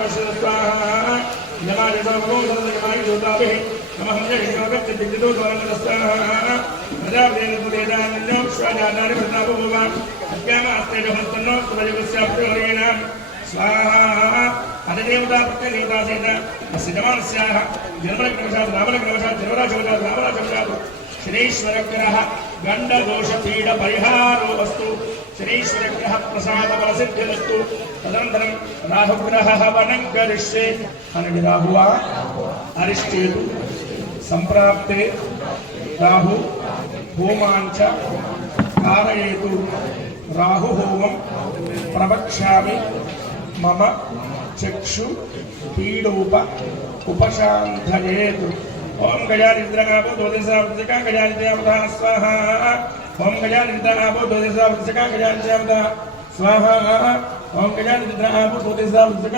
स्वाहा नमाज सर्वो सर्वजमाय ज्योताभिः नमः यज्ञोगस्य दिग्गतो द्वारकस्वाहा प्रजापतेन पुरेदानन्यो स्वाजानानि प्रतापभूव अज्ञामास्ते जहस्तन्नो सुभयुगस्याप्तिवर्येण स्वाहा अधिदेवता प्रत्यदेवता सहित अस्य जमानस्याः जन्मलग्नवशात् रामलग्नवशात् जन्मराजवशात् रामराजवशात् श्रीश्वरग्रह गण्डदोषपीडपरिहारो अस्तु श्रीश्वरग्रह प्रसादबलसिद्धिरस्तु తదనంతరం రాహుగ్రహ హవనం కరిష్యే అనడి రాహువా అరిష్టేతు సంప్రాప్తే రాహు హోమాంచ కారయేతు రాహు హోమం ప్రవక్ష్యామి మమ చక్షు పీడోప ఉపశాంతయేతు ఓం గజానిద్రగాపో జ్యోతిషామృతిక గజానిద్యామత స్వాహ ఓం గజానిద్రగాపో జ్యోతిషామృతిక గజానిద్యామత స్వాహ ఓం గజానుద్రాభూతేజామృతిక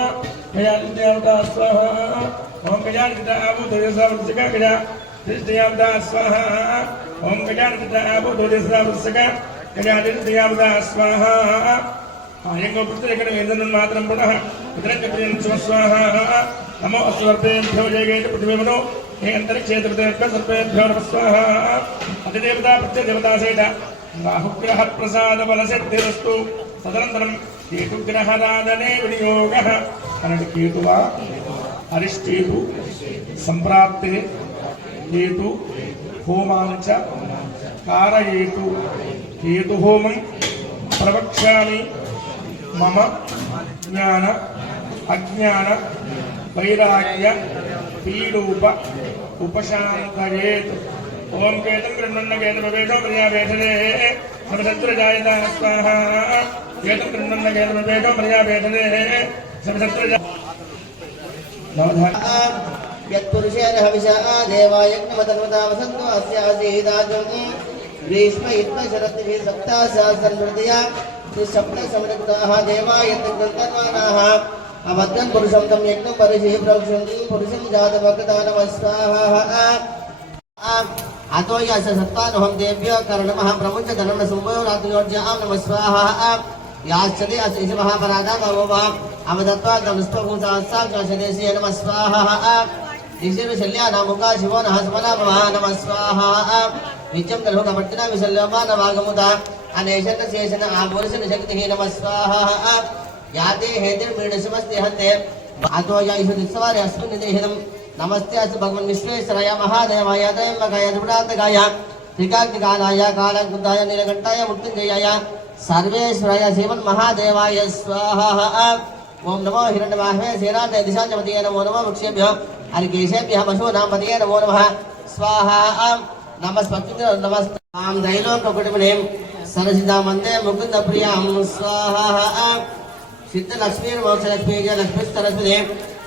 గజానుద్రామత స్వాహ. ఓం గజానుద్రాభూతేజామృతిక గజా దృష్టియామత స్వాహ. ఓం గజానుద్రాభూతేజామృతిక గజా దృష్టియామత స్వాహ. ఆయంగో పుత్రికడ వేదనం మాత్రం పునః ఇతరం స్వాహ. నమో అస్వర్పేభ్యో జయగేత పృథివేమనో హే అంతరిక్షేత్రదేవత సర్పేభ్యో నమ స్వాహ. అతిదేవతా ప్రత్యదేవతా సైత రాహుగ్రహ ప్రసాద బలశక్తిరస్తు తదనంతరం కేతుగ్రహరాధనే వినియోగ అనటి కేతువా అరిష్టేతు సంప్రాప్తే కేతు హోమాంచ కారయేతు కేతు హోమం ప్రవక్ష్యామి మమ జ్ఞాన అజ్ఞాన వైరాగ్య పీడూప ఉపశాంతయేత్. ओम केतम कृण्वन्न केतुपवेशो प्रजापेषणे समशत्रजायता स्वाहा केतम कृण्वन्न केतुपवेशो प्रजापेषणे समशत्रजा यत्पुरुषेण हविषा देवायज्ञमतन्वता वसन्तो अस्यासीदाजम् ग्रीष्म युद्ध देवा यत्ग्रन्थन्वानाः पुरुषं तं यज्ञं पुरुषं अतो यश सत्तानुहं देव्य कर्णमः प्रमुञ्च धनं सुमयो रात्रियोर्ज्य आं नमः स्वाहा याश्चते अशिष महापराधा गौरवः अवदत्त्वा गमस्त्वभूतास्ताक्षदेशीय नमः स्वाहा दिशिशल्यानामुखा शिवो नः स्मरामः नमः स्वाहा विजं गर्भकपट्टिना विशल्यमानवागमुदा अनेशन शेषन आ आभूषण शक्तिः नमः स्वाहा याते हेतिर्मीडशमस्ति हन्ते अतो इस दित्सवारे अस्मिन् निदेहितम् నమస్తే అస్ భగవన్ విశ్వేశ్వరయ మహాదేవాయ త్రయంబకాయ త్రిపురాంతకాయ త్రికాగ్నికాలాయ కాళకృతాయ నీలకంఠాయ మృత్యుంజయాయ సర్వేశ్వరయ శ్రీమన్ మహాదేవాయ స్వాహ. ఓం నమో హిరణ్యమాహవే శ్రీరాజ దిశాంజమతియే నమో నమో వృక్షేభ్యో అరికేశేభ్య పశూనాం పతియే నమో నమ స్వాహ. నమస్పతి నమస్తాం దైలోక కుటుంబం సరసిదామందే ముకుంద ప్రియాం స్వాహ. సిద్ధలక్ష్మీ మోక్షలక్ష్మీ జయ లక్ష్మీ సరస్వతి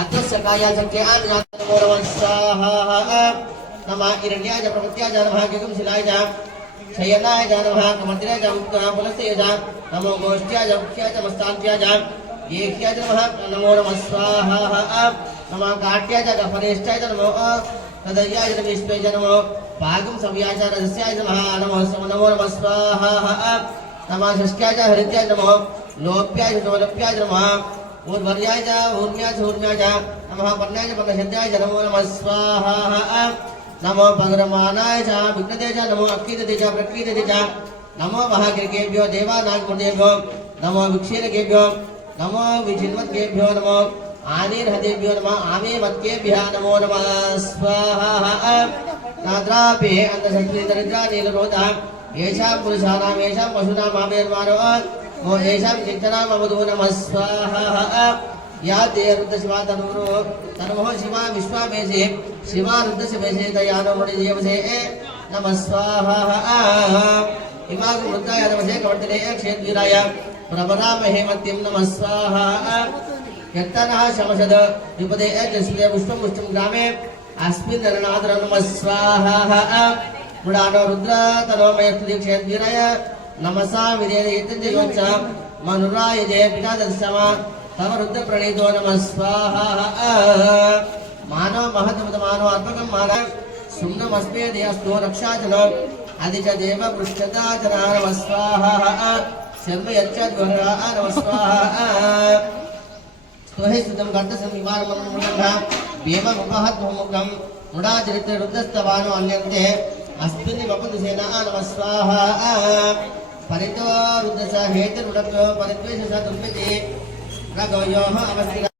अध्यक्षकाया जज्ञान जानवरवंशाः नमः हिरण्याय प्रवृत्याय नमः गगनशिलाय शयनाय नमः कमन्दिराय मुक्ताय पुलस्ते च नमो गोष्ठ्याय मुख्याय मस्तान्त्याय एह्याय नमः नमो नमः स्वाहा नमः काट्याय गफरेष्ठाय नमो तदयाय विश्वेय नमो भागं समयाय रजस्याय नमः नमो नमो नमः स्वाहा नमः षष्ट्याय हरित्याय नमो लोप्याय नमो लोप्याय नमः। ऊर्वर्याय च ऊर्म्याय च ऊर्म्याय च नमः पर्णाय च पर्णशद्याय च नमो नमः स्वाहा नमो पगरमानाय च विघ्नते च नमो अक्कीदते च प्रकीदते च नमो महागिरिकेभ्यो देवानागपुरेभ्यो नमो विक्षीणकेभ्यो नमो विचिन्वत्केभ्यो नमो आनीर्हतेभ्यो नमः आमेमत्केभ्यः नमो नमः स्वाहा नाद्रापि अन्धशस्त्रीदरिद्रा नीलरोधः येषां पुरुषाणां येषां पशूनाम् आविर्माणो वो येषां चिन्तनाम् अवधो नमः स्वाहा या ते रुद्रशिवा तनुरो तनुः शिवा विश्वामेषे शिवा रुद्रशिवेशे दयानो मणिजीवसे नमः स्वाहा इमागं रुद्राय नमसे कवर्तने क्षेत्वीराय प्रवरामहे मत्यं नमः स्वाहा यत्तनः शमशद विपदे अजस्मिय पुष्पं पुष्टं ग्रामे अस्मिन् नरनादर नमः स्वाहा मुडानो रुद्र तनो నమసా విదేత మనురాయ జయపితా తమ రుద్ర ప్రణీతో నమ స్వాహ. మానవ మహత్మత మానవాత్మకం మాన సుమ్నమస్మే దేహస్థో రక్షాచల అది చ దేవ పృష్ఠదాచన నమ స్వాహ. శర్మ యచ్చ జ్వరా స్తోహి సుతం గంట సంవిమానమనుగ్రహ భీమ ఉపహత్మముఖం మృడా రుద్రస్తవాను అన్యంతే అస్తుని వపందు సేన పరితో వృద్ధ హేతురుడతో పరిద్వేష దుర్మతి గోయోహ అవస్థిగా